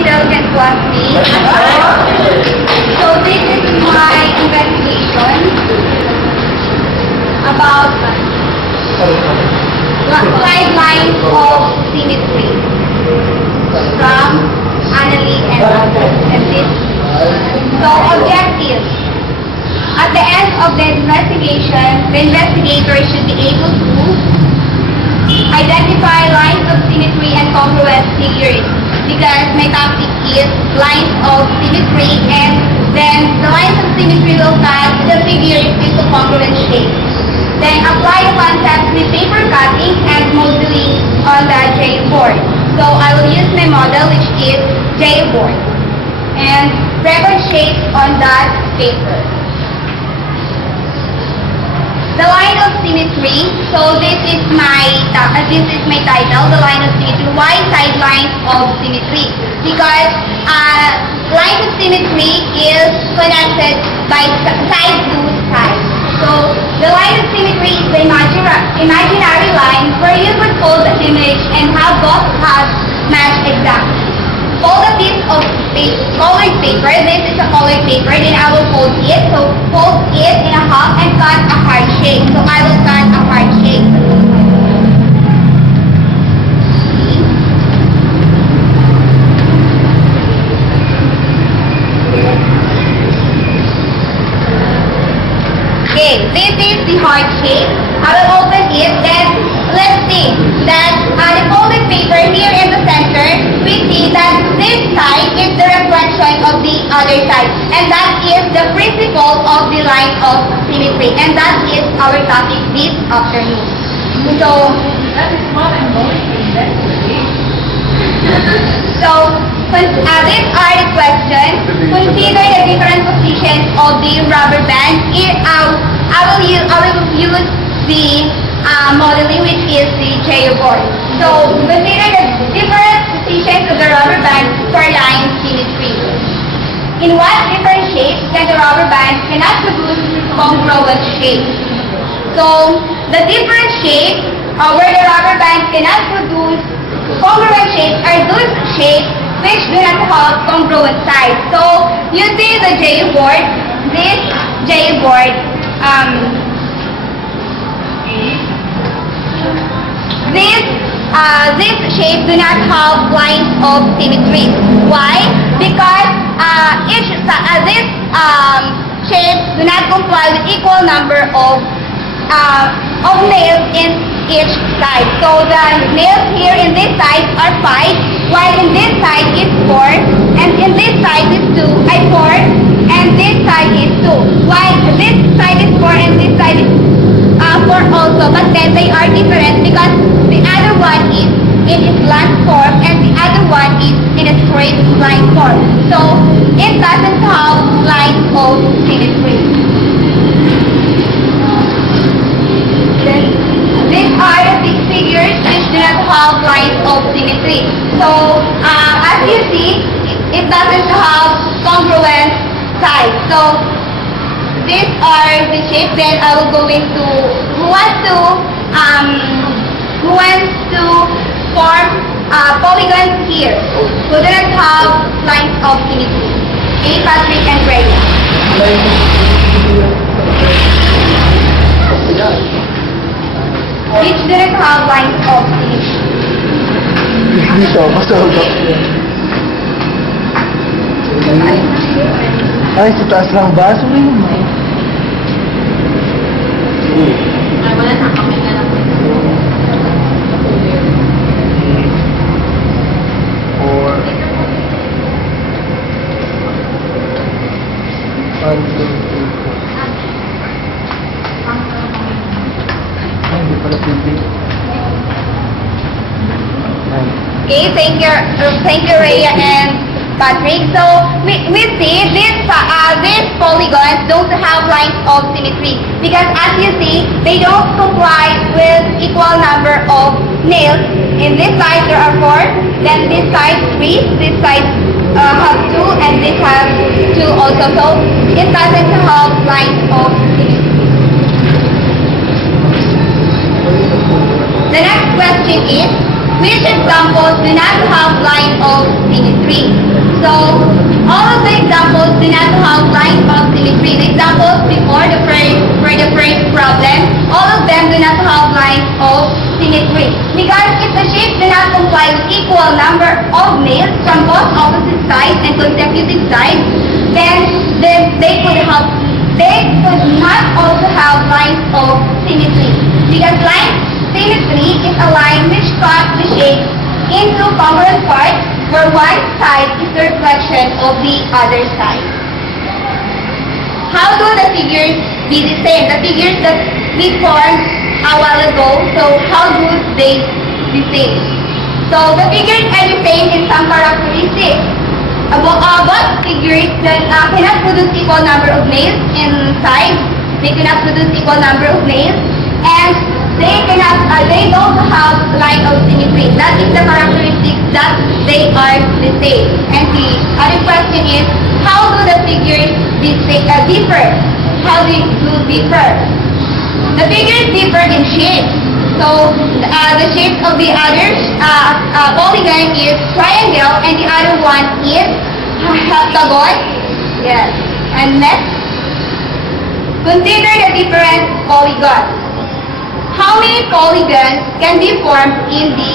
intelligent classmates. So this is my investigation about sidelines of symmetry from Analie and others. So objectives. At the end of the investigation, the investigator should be able to identify lines of symmetry and congruent figures, because my topic is lines of symmetry, and then the lines of symmetry will cut the figures into congruent shapes. Then apply the concept with paper cutting and modeling on the J board. So I will use my model, which is J board, and reference shapes on that paper. The line of symmetry. So this is my title, the line of symmetry. Why sidelines of symmetry? Because line of symmetry is connected by side to side. So the line of symmetry is the imaginary line where you could fold the image and have both halves match exactly. Fold a piece of colored paper. This is a colored paper. Then I will fold it. So fold it in a half and cut a heart shape. So I will cut a heart shape. Okay, this is the heart shape. I will open it. Then let's see that the folded paper here in the center, we see that this side is the reflection of the other side, and that is the principle of the line of symmetry, and that is our topic this afternoon. So that is what I'm going to investigate. So these are the questions. Consider the different positions of the rubber band. Here, I will use the modeling, which is the J board. So consider the different positions of the rubber band for line symmetry. In what different shapes can the rubber band cannot produce congruent shapes? So the different shapes where the rubber band cannot produce congruent shapes are those shapes which do not have congruent sides. So you see the J board. This J board, this shape do not have lines of symmetry. Why? Because this shape do not comply with equal number of nails in each side. So the nails here in this side are 5, while in this side is 4, and in this side is 4, and this side is 2. While this side is 4 and this side is 4 also, but then they are different because the other one is in its blunt form and the other one is in a straight line form. So it doesn't have lines of symmetry. Then these are the 6 figures which do not have lines of symmetry. So as you see, it doesn't have congruent sides. So these are the shapes. Then I will go into who wants to form polygons here who do not have lines of symmetry. Okay, Patrick and Rhea. Which do not have lines of symmetry. Ay, sa taas ng baso mo yun. Ay, wala na kami na lang. Okay, thank you, Rhea and Patrick. So we see these polygons don't have lines of symmetry because, as you see, they don't comply with equal number of nails. In this side there are 4, then this side 3, this side have 2, and this has 2 also. So it doesn't have lines of symmetry. The next question is, which examples do not have lines of symmetry? So, all of the examples do not have lines of symmetry. The examples before for the first problem, all of them do not have lines of symmetry. Because if the shapes do not comply with equal number of nails from both opposite sides and consecutive sides, then they could not also have lines of symmetry. Because line symmetry is a line which cuts the shape into congruent parts where one side is the reflection of the other side. How do the figures be the same? The figures that we formed a while ago, so how do they be same? So the figures are the same in some characteristics. Both figures that cannot produce equal number of nails inside. They cannot produce equal number of nails, and they don't have line of symmetry. That is the characteristics that they are the same. And the other question is, how do the figures differ? How do you differ? The figures differ in shape. So the shape of the other polygon is triangle, and the other one is hexagon. Yes. And next, consider the different polygons. How many polygons can be formed in the